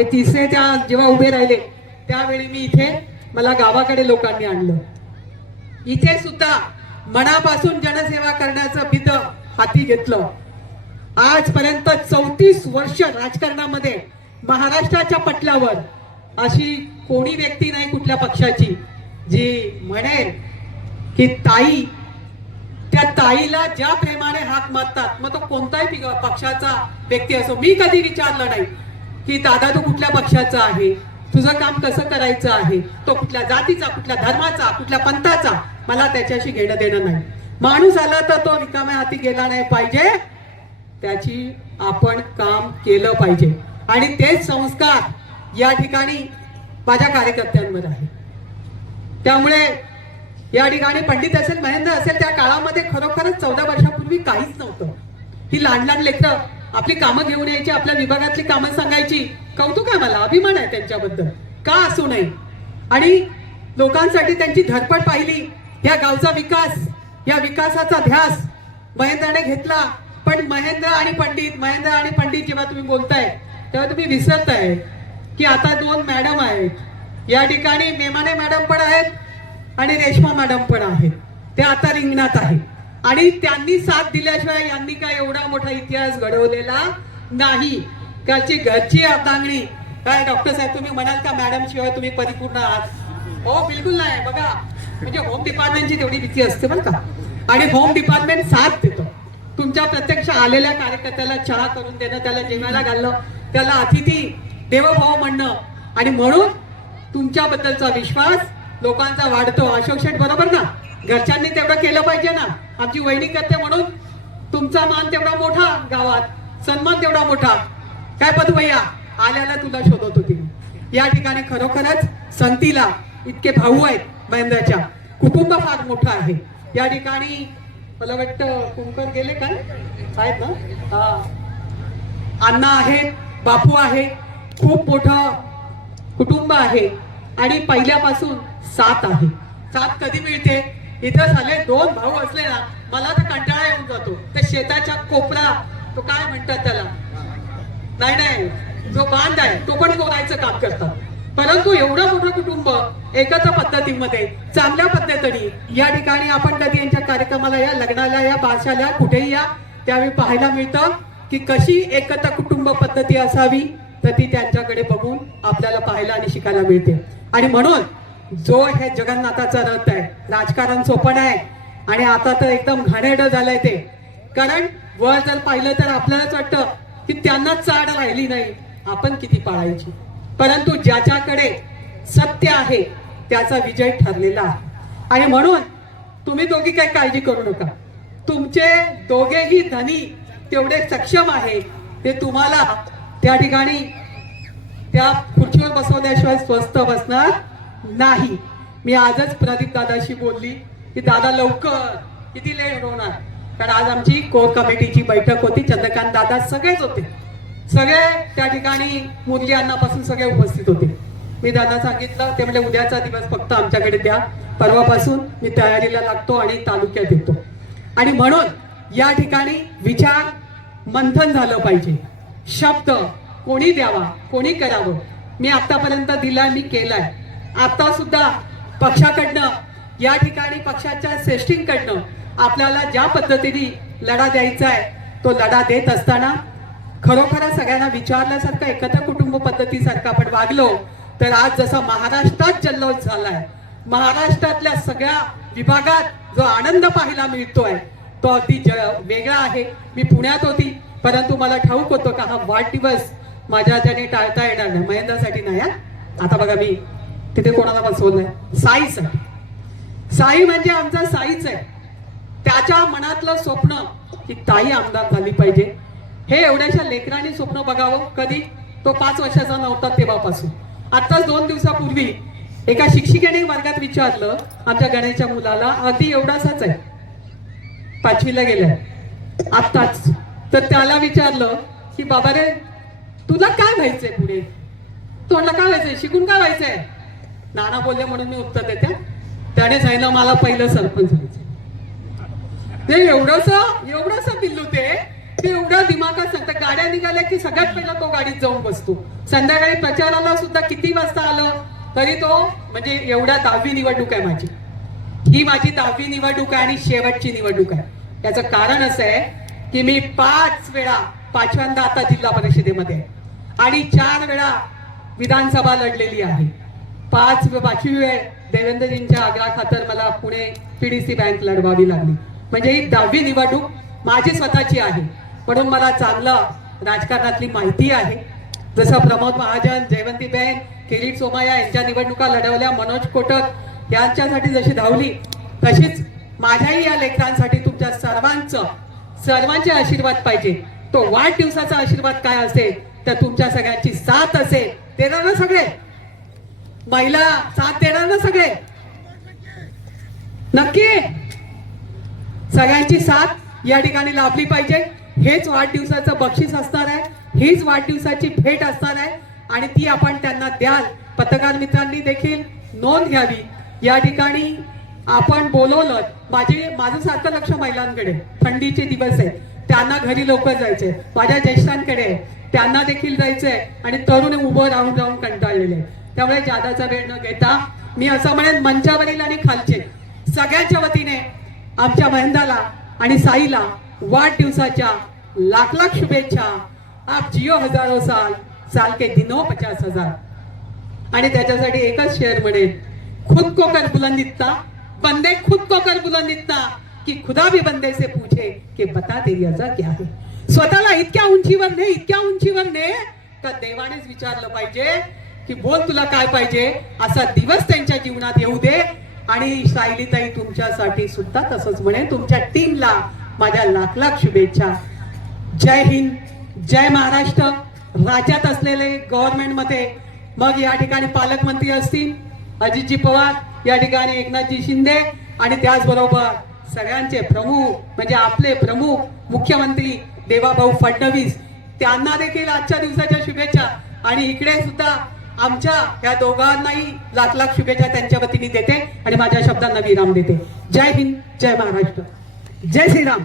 हे तिसरे त्या जेव्हा उभे राहिले त्यावेळी मी इथे मला गावाकडे लोकांनी आणलं. इथे सुद्धा मनापासून जनसेवा करण्याचं बिद हाती घेतलं. आजपर्यंत 34 वर्ष राजकारणामध्ये महाराष्ट्राच्या पटलावर अशी कोणी व्यक्ती नाही कुठल्या पक्षाची जी म्हणेल की ताई, त्या ताईला ज्या प्रेमाने हाक मारतात, मग तो कोणताही पक्षाचा व्यक्ती असो. मी कधी विचारलं नाही की दादा तू कुठल्या पक्षाचा आहे, तुझं काम कसं करायचं आहे, तो कुठल्या जातीचा, कुठल्या धर्माचा, कुठल्या पंथाचा, मला त्याच्याशी घेणं देणं नाही. माणूस आला तर तो रिकाम्या हाती गेला नाही पाहिजे, त्याची आपण काम केलं पाहिजे. आणि तेच संस्कार या ठिकाणी माझ्या कार्यकर्त्यांवर आहे. त्यामुळे या ठिकाणी पंडित असेल, महेंद्र असेल, त्या काळामध्ये खरोखरच 14 वर्षापूर्वी काहीच नव्हतं. ही लहान लहान लेकरं आपली कामं घेऊन यायची, आपल्या विभागातली कामं सांगायची. कौतुक आहे, मला अभिमान आहे त्यांच्याबद्दल, का असू नये. आणि लोकांसाठी त्यांची धडपड पाहिली. या गावचा विकास, या विकासाचा ध्यास महेंद्राने घेतला. पण महेंद्र आणि पंडित जेव्हा तुम्ही बोलताय तेव्हा तुम्ही विसरताय की आता 2 मॅडम आहेत या ठिकाणी. मेमाने मॅडम पण आहेत आणि रेश्मा मॅडम पण आहेत. त्या आता रिंगणात आहेत आणि त्यांनी साथ दिल्याशिवाय यांनी काय एवढा मोठा इतिहास घडवलेला नाही. त्याची घरची अर्धांगणी काय डॉक्टर साहेब तुम्ही म्हणाल का मॅडम शिवाय तुम्ही परिपूर्ण आहात? हो बिलकुल नाही. बघा म्हणजे होम डिपार्टमेंटची तेवढी भीती असते बरं का. आणि होम डिपार्टमेंट साथ देतो. तुमच्या प्रत्यक्ष आलेल्या कार्यकर्त्याला चहा करून देणं, त्याला जेवायला घालणं, त्याला अतिथी देवभाव म्हणणं. आणि म्हणून तुमच्याबद्दलचा विश्वास लोकांचा वाढतो. अशोक शेठ बरोबर ना, घरच्यांनी तेवढं केलं पाहिजे ना. आमची वहिनी करते म्हणून तुमचा मान तेवढा मोठा, गावात सन्मान तेवढा मोठा. काय पदू भैया आल्याला तुला शोधत होती. या ठिकाणी खरोखरच संतीला इतके भाऊ आहेत महेंद्राच्या, कुटुंब फार मोठं आहे. या ठिकाणी मला वाटतं कुंकर गेले काय आहेत ना, अण्णा आहेत, बापू आहे, खूप मोठं कुटुंब आहे. आणि पहिल्यापासून साथ आहे. साथ कधी मिळते? इथं झाले 2 भाऊ असले ना, मला तर कंटाळा येऊन जातो. त्या शेताच्या कोपरा, तो काय म्हणतात त्याला, नाही जो बांध आहे तो पण कोरायचं काम करतात. परंतु एवढं मोठं कुटुंब एकत्र पद्धतीमध्ये चांगल्या पद्धतीने या ठिकाणी आपण कधी यांच्या कार्यक्रमाला या, लग्नाला या, बारशाला कुठेही या, त्यावेळी पाहायला मिळतं की कशी एकत्र कुटुंब पद्धती असावी. तर ती त्यांच्याकडे बघून आपल्याला पाहायला आणि शिकायला मिळते. आणि म्हणून जो हे जगन्नाथाचा रथ आहे, राजकारण सोपं आहे आणि आता तर एकदम घाणेरडं झालंय ते. कारण वर जर पाहिलं तर आपल्यालाच वाटतं की त्यांना चाड राहिली नाही, आपण किती पाळायची. परंतु ज्याच्याकडे सत्य आहे त्याचा विजय ठरलेला आहे. आणि म्हणून तुम्ही दोघी काही काळजी करू नका. तुमचे दोघेही धनी तेवढे सक्षम आहे, ते तुम्हाला त्या ठिकाणी त्या खुर्चीवर बसवल्याशिवाय स्वस्थ बसणार नाही. मी आजच प्रदीप दादाशी बोलली की दादा लवकर, किती लेट होणार. कारण आज आमची कोर कमिटीची बैठक होती. चंद्रकांत दादा सगळेच होते, सगळे त्या ठिकाणी मुरली अण्णापासून सगळे उपस्थित होते. मी दादा सांगितलं, ते म्हणजे उद्याचा दिवस फक्त आमच्याकडे द्या, परवापासून मी तयारीला लागतो आणि तालुक्यात येतो. आणि म्हणून या ठिकाणी विचार मंथन झालं पाहिजे. शब्द कोणी द्यावा, कोणी करावं, मी आतापर्यंत दिलाय, मी केलाय. आता सुद्धा पक्षाकडनं या ठिकाणी पक्षाच्या श्रेष्ठींकडनं आपल्याला ज्या पद्धतीने लढा द्यायचा आहे तो लढा देत असताना खरोखर सगळ्यांना विचारल्यासारखं एकत्र कुटुंब पद्धतीसारखं आपण वागलो तर आज जसा महाराष्ट्रात जल्लोष झालाय, महाराष्ट्रातल्या सगळ्या विभागात जो आनंद पाहायला मिळतोय तो अगदी वेगळा आहे. मी पुण्यात होती, परंतु मला ठाऊक होतं का हा वाढदिवस माझ्या ज्याने टाळता येणार नाही. महेंद्रासाठी नाही. आता बघा मी तिथे कोणाला बसवलंय, साईसाठी. साई म्हणजे आमचा साईच आहे. त्याच्या मनातलं स्वप्न की ताई आमदार झाली पाहिजे, हे एवढ्याशा लेकरांनी स्वप्न बघावं. कधी तो 5 वर्षाचा नव्हता तेव्हापासून. आताच 2 दिवसापूर्वी एका शिक्षिकेने वर्गात विचारलं आमच्या गणेशच्या मुलाला, अगदी एवढासाच आहे, 5वीला गेलाय आत्ताच. तर त्याला विचारलं की बाबा रे तुला काय व्हायचंय पुढे, तोंडला काय व्हायचंय, शिकून काय व्हायचंय. नाना बोलले म्हणून मी उत्तर देते. त्याने सांगितलं मला पहिलं सरपंच व्हायचं. ते एवढंस पिल्लू ते ते एवढा दिमागात सांगतात. गाड्या निघाल्या की सगळ्यात पहिला तो गाडीत जाऊन बसतो. संध्याकाळी प्रचाराला सुद्धा किती वाजता आलं तरी तो म्हणजे एवढा 10वी निवडणूक आहे माझी. ही माझी 10वी निवडणूक आहे आणि शेवटची निवडणूक आहे. याचं कारण असं आहे की मी 5 वेळा, 5व्यांदा आता जिल्हा परिषदेमध्ये आहे आणि 4 वेळा विधानसभा लढलेली आहे. 5वी वेळ देवेंद्रजींच्या आग्रहाखातर मला पुणे पीडीसी बँक लढवावी लागली. म्हणजे ही 10वी निवडणूक माझी स्वतःची आहे. म्हणून मला चांगलं राजकारणातली माहिती आहे. जसं प्रमोद महाजन, जयवंतीबेन, किरीट सोमय्या यांच्या निवडणुका लढवल्या, मनोज कोटक यांच्यासाठी जशी धावली तशीच माझ्याही या लेकरांसाठी तुमच्या सर्वांचे आशीर्वाद पाहिजे. तो वाढदिवसाचा आशीर्वाद काय असेल तर तुमच्या सगळ्यांची साथ असेल. देणार ना सगळे? महिला साथ देणार ना सगळे? नक्की सगळ्यांची साथ या ठिकाणी लाभली पाहिजे. हेच वाढदिवसाचं बक्षीस असणार आहे, हीच वाढदिवसाची भेट असणार आहे आणि ती आपण त्यांना द्याल. पत्रकार मित्रांनी देखील नोंद घ्यावी. या ठिकाणी आपण बोलवलं, माझं सारखं लक्ष महिलांकडे. थंडीचे दिवस आहेत, त्यांना घरी लवकर जायचंय. माझ्या ज्येष्ठांकडे त्यांना देखील जायचंय आणि तरुण उभं राहून राहून कंटाळलेले. त्यामुळे जादाचा वेळ न घेता मी असं म्हणेन, मंचावरील आणि खालचे सगळ्यांच्या वतीने आमच्या महेंद्राला आणि साईला वाढदिवसाच्या लाख लाख शुभेच्छा. आप जियो हजारो साल, साल के दिनों 50,000. आणि त्याच्यासाठी एकच शेअर म्हणेन, खुद को कर बुलंद इतना, बंदे खुद को कर बुलंद इतना कि खुदा भी बंदे से पूछे कि बता तेरी अजा क्या है. स्वतःला इतक्या उंचीवर ने का देवानेच विचारलं पाहिजे की बोल तुला काय पाहिजे. असा दिवस त्यांच्या जीवनात येऊ दे. आणि सायलीताई तुमच्यासाठी सुद्धा तसंच म्हणेन. तुमच्या टीमला माझ्या लाख लाख शुभेच्छा. जय हिंद, जय महाराष्ट्र. राज्यात असलेले गव्हर्नमेंटमध्ये मग या ठिकाणी पालकमंत्री असतील अजितजी पवार, या ठिकाणी एकनाथजी शिंदे आणि त्याचबरोबर सगळ्यांचे प्रमुख म्हणजे आपले प्रमुख मुख्यमंत्री देवाभाऊ फडणवीस, त्यांना देखील आजच्या दिवसाच्या शुभेच्छा. आणि इकडे सुद्धा आमच्या या दोघांनाही लाख लाख शुभेच्छा त्यांच्या वतीने देते आणि माझ्या शब्दांना विराम देते. जय हिंद, जय महाराष्ट्र, जय श्रीराम.